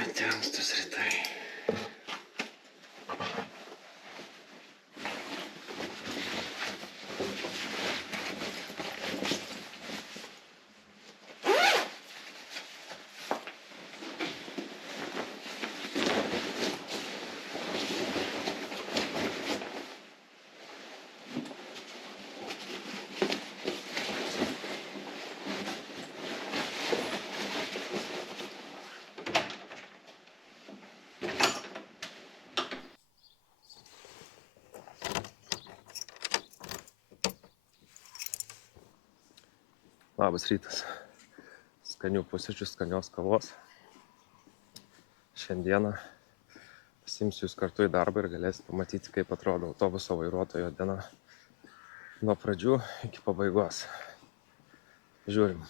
Oi, temstus rytai. Labas rytas. Skanių pusryčių, skanios kavos. Šiandieną pasimsiu jūs kartu į darbą ir galėsite pamatyti, kaip atrodo autobuso vairuotojo diena nuo pradžių iki pabaigos. Žiūrim.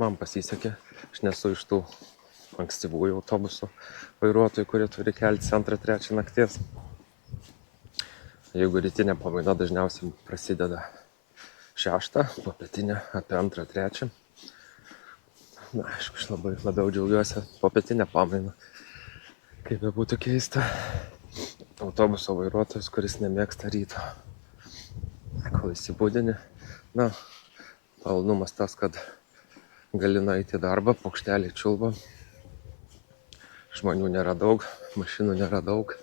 Man pasisekė, aš nesu iš tų ankstyvųjų autobuso vairuotojų, kurie turi keltis 2-3 nakties. Jeigu rytinė pamaina dažniausiai prasideda 6, popietinė apie 2-3. Na, aišku, aš labiau džiaugiuosi popietinę pamainą. Kaip bebūtų keista, autobuso vairuotojas, kuris nemėgsta ryto. Kol įsibūdini, na, malonumas tas, kad gali nueiti į darbą, paukšteliai čiulba, žmonių nėra daug, mašinų nėra daug,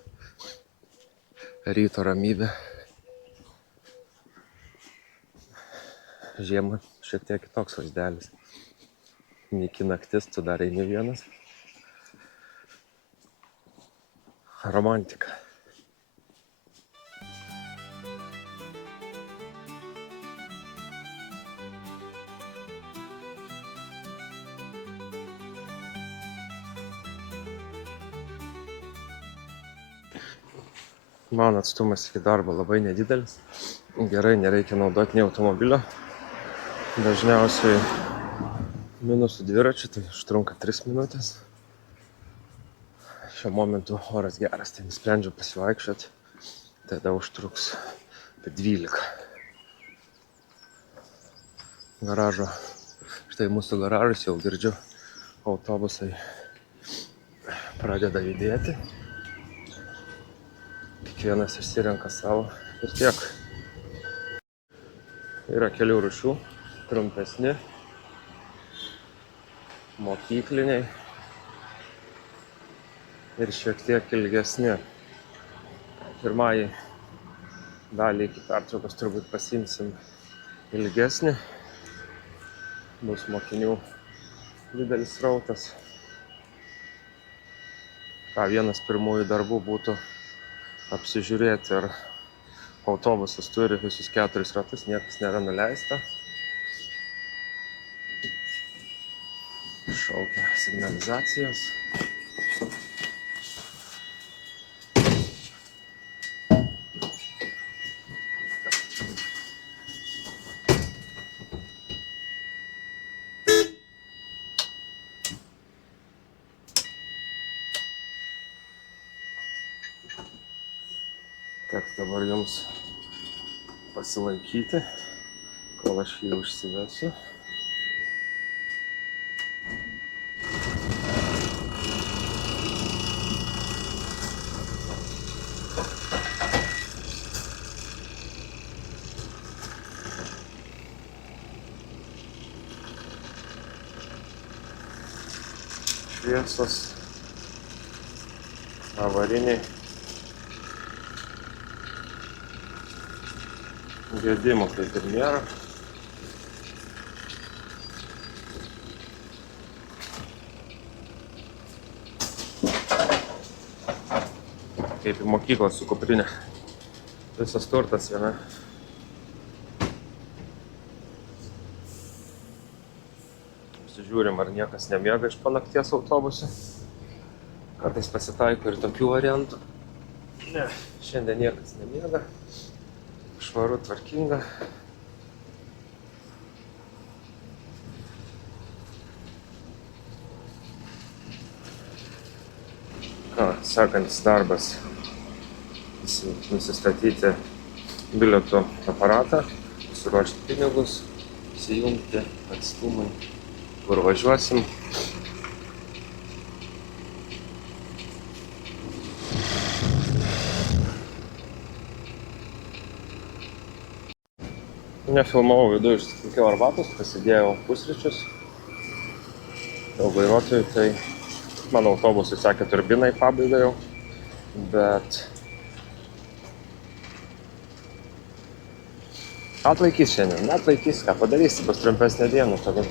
ryto ramybė. Žiemą šiek tiek kitoks vaizdelis. Nyki naktis, tu dar eini vienas. Romantika. Man atstumas iki darbo labai nedidelis. Gerai, nereikia naudoti nei automobilio. Dažniausiai minusų dviračių, tai užtrunka 3 minutės. Šiuo momentu oras geras, tai nusprendžiau pasivaikščioti. Tada užtruks apie 12. Garažo. Štai mūsų garažas, jau girdžiu, autobusai pradeda judėti. Kiekvienas išsirenka savo ir tiek. Yra kelių rūšių. Trumpesni, mokykliniai ir šiek tiek ilgesni. Pirmąjį dalį iki pertraukos turbūt pasiimsim ilgesnį. Bus mokinių didelis srautas. Vienas pirmųjų darbų būtų apsižiūrėti, ar autobusas turi visus 4 ratus, niekas nėra nuleista. Šaukia signalizacijos. Teks dabar jums pasilaikyti, kol aš jį užsivesiu. Šviesos, avariniai, gedimų kaip ir nėra. Kaip į mokyklą su kuprinė. Visas turtas jame. Žiūrim, ar niekas nemiega iš panakties autobuse. Kartais pasitaiko ir tokių variantų. Ne, šiandien niekas nemiega. Švaru, tvarkinga. Sekantis darbas nusistatyti bilietų aparatą, suruošti pinigus, įsijungti atstumai, kur važiuosim. Nefilmavau vidų, išsitikėjau arbatos, pasidėjau pusryčius. Jau vairuotojui, tai mano autobusui sakė turbinai pabaigą jau, bet atlaikys šiandien, atlaikys, ką padarysi, bus trumpesnė diena tada.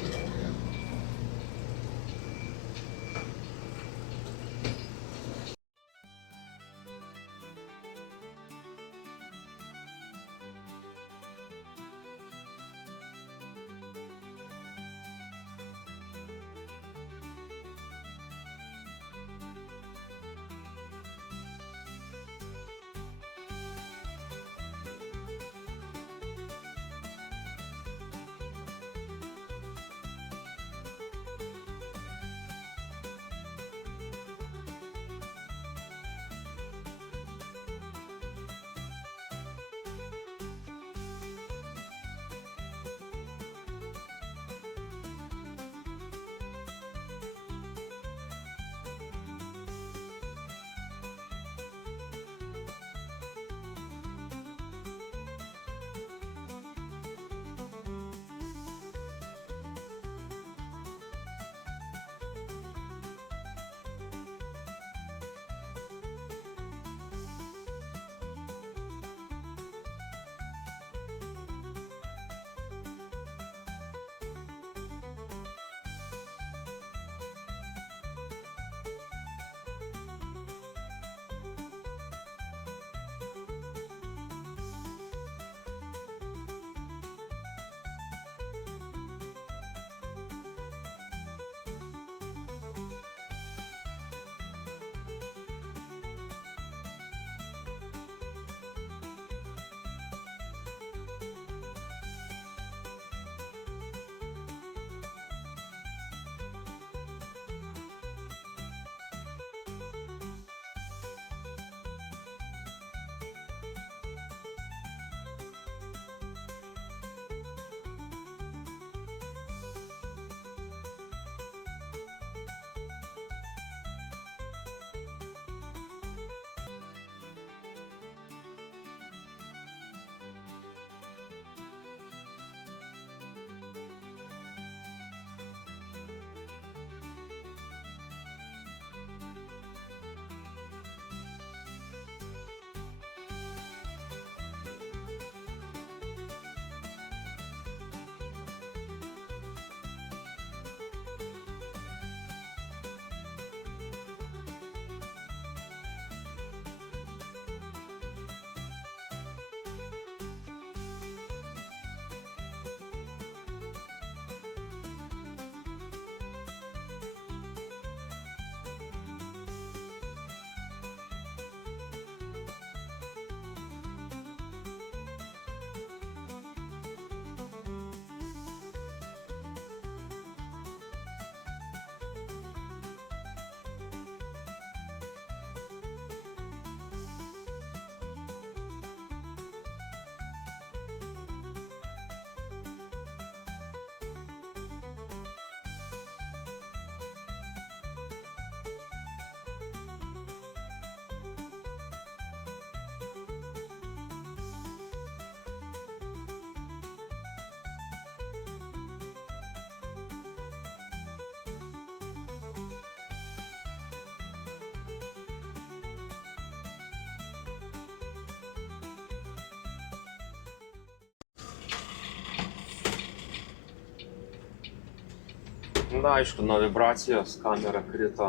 Na, aišku, nuo vibracijos kamera krito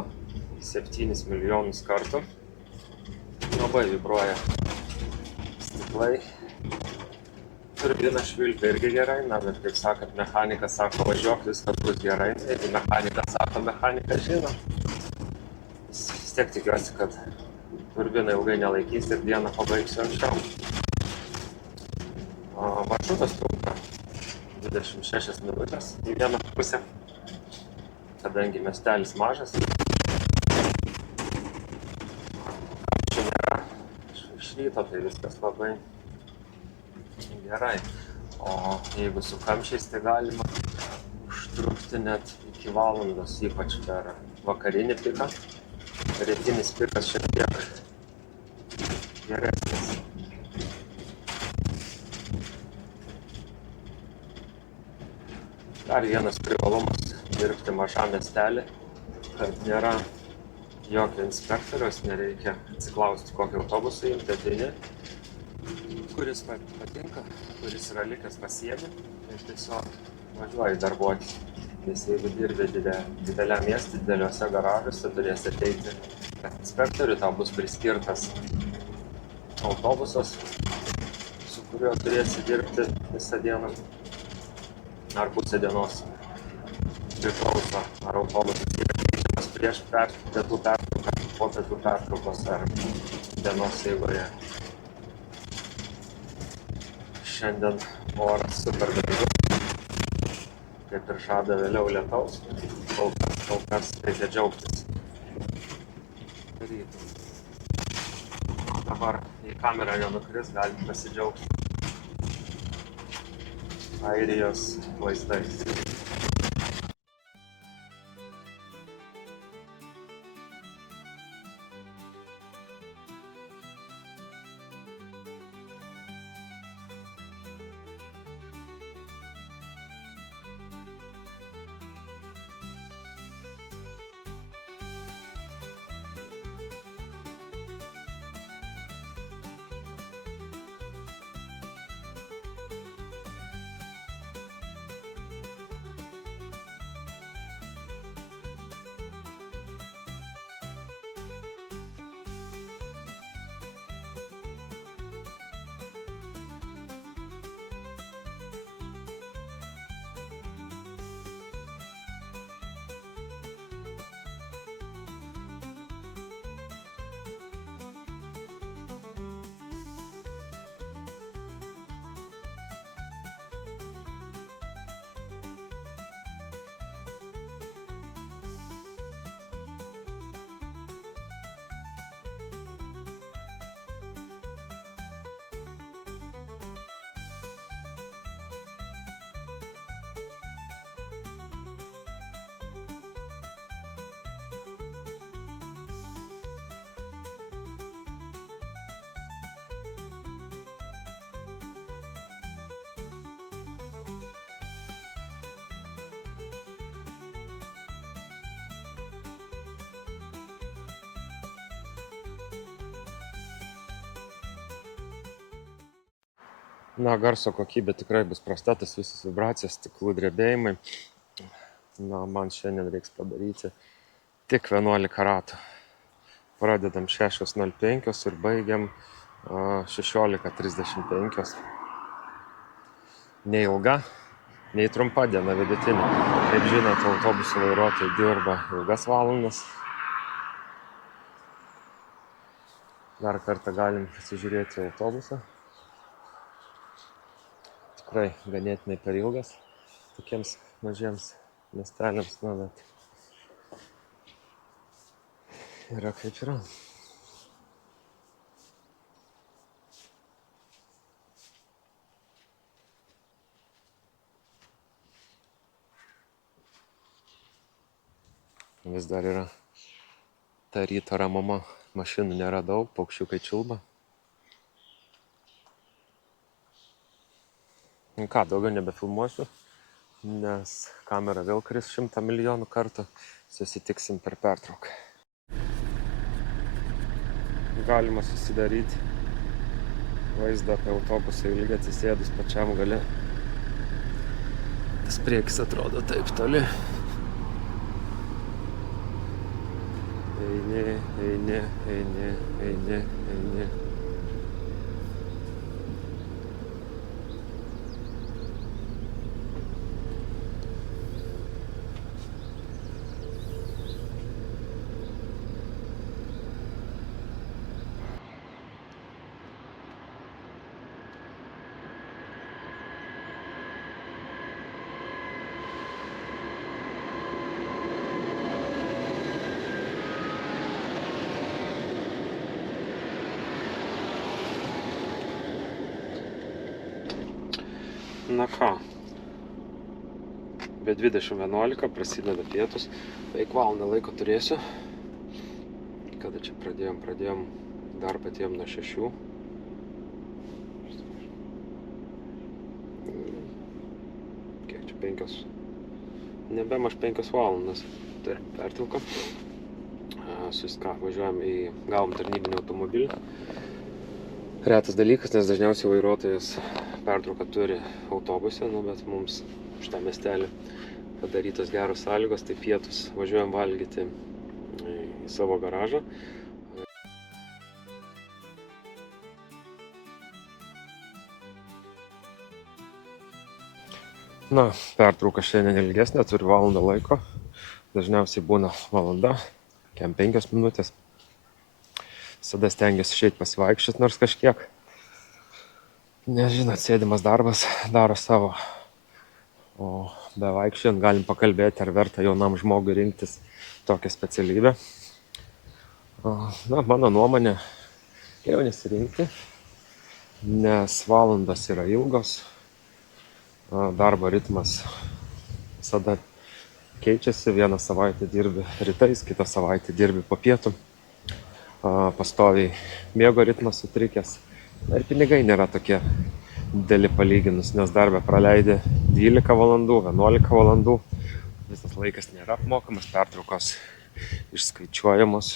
7 milijonus kartų. Labai vibruoja stiklai. Turbina švilpia irgi gerai, na, bet kaip sakant, mechanikas sako važiuok, viskas bus gerai. Jeigu mechanikas sako, mechanikas žino. Vis tiek tikiuosi, kad turbina ilgai nelaikys ir dieną pabaigsiu anksčiau. Maršrutas trunka 26 minutės į vieną pusę. Kadangi miestelis mažas, čia nėra iš ryto, tai viskas labai gerai. O jeigu su kamščiais, tai galima užtrukti net iki valandos, ypač per vakarinį piką. Rytinis pikas šiek tiek geresnis. Dar vienas privalumas dirbti mažam miestelį, kad nėra jokio inspektoriaus, nereikia atsiklausti, kokį autobusą imti, ateini, kuris patinka, kuris yra likęs pasieny, ir tiesiog važiuoji darbuotis. Nes jeigu dirbi dideliam miestui, dideliuose garažuose, turėsi ateiti inspektoriui, tau bus priskirtas autobusas, su kuriuo turėsi dirbti visą dieną ar pusę dienos. Priklauso, ar autobusas yra keičiamas prieš pietų pertrauką, po pietų pertraukos ar dienos eigoje. Šiandien oras super gražus, kaip ir žada vėliau lietaus, kol kas reikia džiaugtis rytu. Dabar į kamerą nenukris, galit pasidžiaugti Airijos vaizdais. Na, garso kokybė tikrai bus prasta, tas visas vibracijas, stiklų drebėjimai. Na, man šiandien reiks padaryti tik 11 ratų. Pradedam 6:05 ir baigiam 16:35. Nei ilga, nei trumpa diena vidutinė. Kaip žinote, autobusų vairuotojai dirba ilgas valandas. Dar kartą galim pasižiūrėti autobusą. Tikrai ganėtinai per ilgas tokiems mažiems miesteliams, na, bet yra kaip yra. Vis dar yra ta ryto ramuma, mašinų nėra daug, paukščiukai čiulba. Ką, daugiau nebefilmuosiu, nes kamera vėl kris 100 milijonų kartų. Susitiksim per pertrauką. Galima susidaryti vaizdą apie autobusą ilgį atsisėdus pačiam gale. Tas priekis atrodo taip toli. Eini. Na ką, be 20:11 prasideda pietus, beveik valandą laiko turėsiu. Kada čia pradėjom darbą atėjom nuo 6. Kiek čia 5 nebemaž 5 valandas. Tai pertrauka. Važiuojam gavom tarnybinį automobilį. Retas dalykas, nes dažniausiai vairuotojas pertrauką turi autobuse, bet mums šitą miestelį padarytos geros sąlygos, tai pietus važiuojam valgyti į savo garažą. Pertrauka šiandien ilgesnė, turi valandą laiko. Dažniausiai būna valanda, 5 minutės. Visada stengiuosi išeiti pasivaikščioti nors kažkiek. Nežinot, sėdimas darbas daro savo. O be vaikščiant galim pakalbėti, ar verta jaunam žmogui rinktis tokią specialybę. Mano nuomonė, geriau nesirinkti, nes valandos yra ilgos. Darbo ritmas visada keičiasi. Vieną savaitę dirbi rytais, kitą savaitę dirbi po pietų. Pastoviai miego ritmas sutrikęs. Ir pinigai nėra tokie dideli palyginus, nes darbę praleidi 12 valandų, 11 valandų. Visas laikas nėra apmokamas, pertraukos išskaičiuojamos.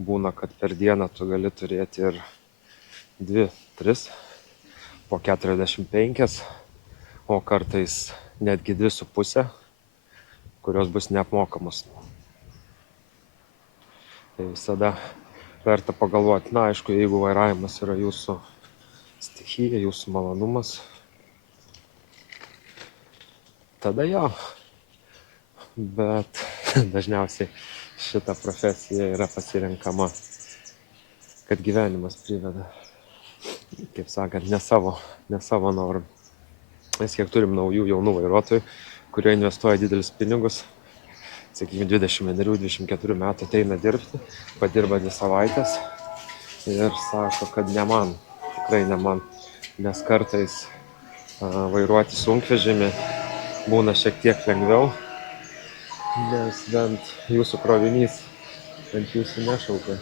Būna, kad per dieną tu gali turėti ir 2-3, po 45, o kartais netgi 2,5, kurios bus neapmokamos. Tai visada verta pagalvoti, aišku, jeigu vairavimas yra jūsų stichija, jūsų malonumas, tada jo. Bet dažniausiai šita profesija yra pasirenkama, kad gyvenimas priveda, kaip sakant, ne savo norų. Mes kiek turim naujų jaunų vairuotojų, kurie investuoja didelius pinigus, sakykime, 21-24 metų ateina dirbti, padirba 2 savaitės ir sako, kad ne man, tikrai ne man, nes kartais vairuoti sunkvežimį būna šiek tiek lengviau, nes bent jūsų krovinys ant jūsų nešaukia,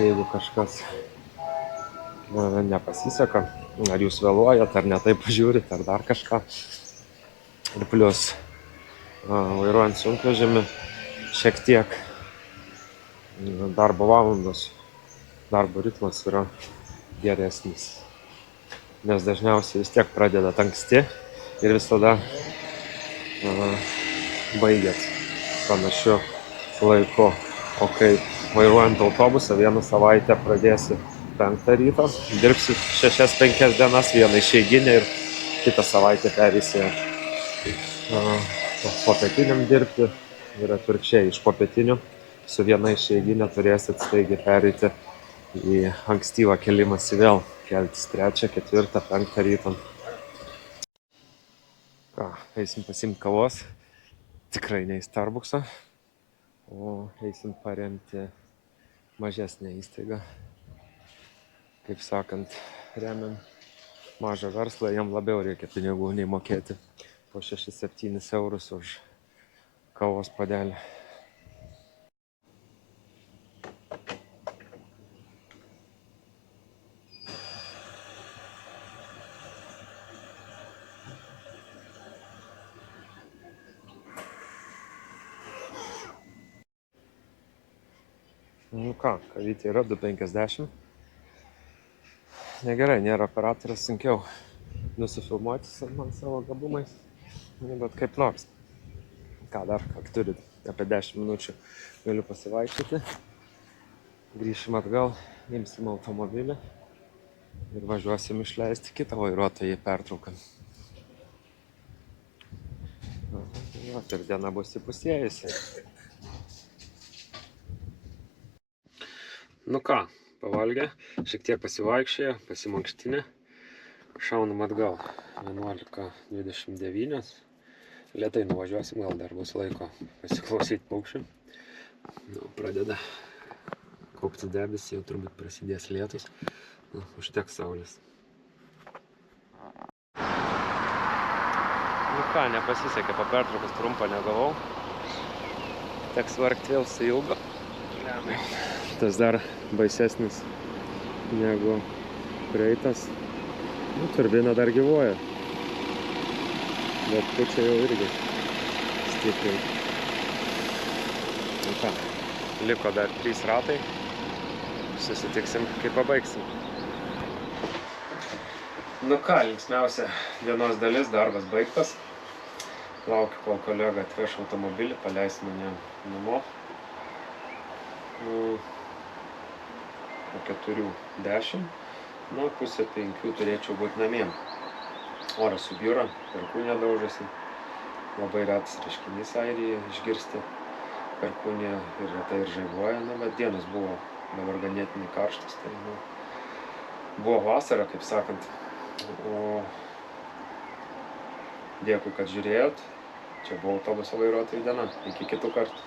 jeigu kažkas nepasiseka, ar jūs vėluojat, ar ne taip pažiūrit, ar dar kažką. Ir plius vairuojant sunkvežimį šiek tiek darbo valandos, darbo ritmas yra geresnis. Nes dažniausiai vis tiek pradedat anksti ir visada baigiat panašiu laiku. O kai vairuojant autobusą, 1 savaitę pradėsi 5 ryto, dirbsi 6-5 dienas, vieną išeiginę ir kitą savaitę perėsi popietiniam dirbti ir atvirkščiai iš popietinių su viena išeiginė turėsit staigiai pereiti į ankstyvą kelimąsi vėl, keltis 3, 4, 5 ryto. Eisim pasiimti kavos, tikrai ne į Starbucksą, o eisim paremti mažesnę įstaigą. Kaip sakant, remiam mažą verslą, jam labiau reikia pinigų nei mokėti po 6-7 eurus už kavos puodelį. Kavytė yra 2,50. Negerai, nėra operatorius, sunkiau nusifilmuoti man savo gabumais, bet kaip nors. Ką turit, apie 10 minučių galiu pasivaikščioti, grįšim atgal, imsim automobilį ir važiuosim išleisti kitą vairuotoją į pertrauką. Ir diena bus įpusėjusi. Pavalgę, šiek tiek pasivaikščioję, pasimankštinę, šaunam atgal 11:29, lėtai nuvažiuosim, gal dar bus laiko pasiklausyti paukščių. Pradeda kaupti debesį, jau turbūt prasidės lietus, užteks saulės. Nepasisekė, po pertraukos trumpą negavau, teks vargti vėl su ilgo. Tas dar baisesnis negu praeitas. Turbina dar gyvuoja, bet pučia jau irgi tikrinti. Nu ką, liko dar 3 ratai. Susitiksim, kai pabaigsim. Nu ką, linksmiausia dienos dalis, darbas baigtas. Laukiu, kol kolega atveš automobilį, paleis mane namo. Po 4:10, nuo pusę 5 turėčiau būti namie. Oras subjūra, perkūnija daužasi. Labai retas reiškinys Airijoje išgirsti perkūniją ir retai ir žaibuoja, bet dienos buvo dabar ganėtinai karštas, tai buvo vasara, kaip sakant. O dėkui, kad žiūrėjot. Čia buvo autobuso vairuotojų diena. Iki kitų kartų.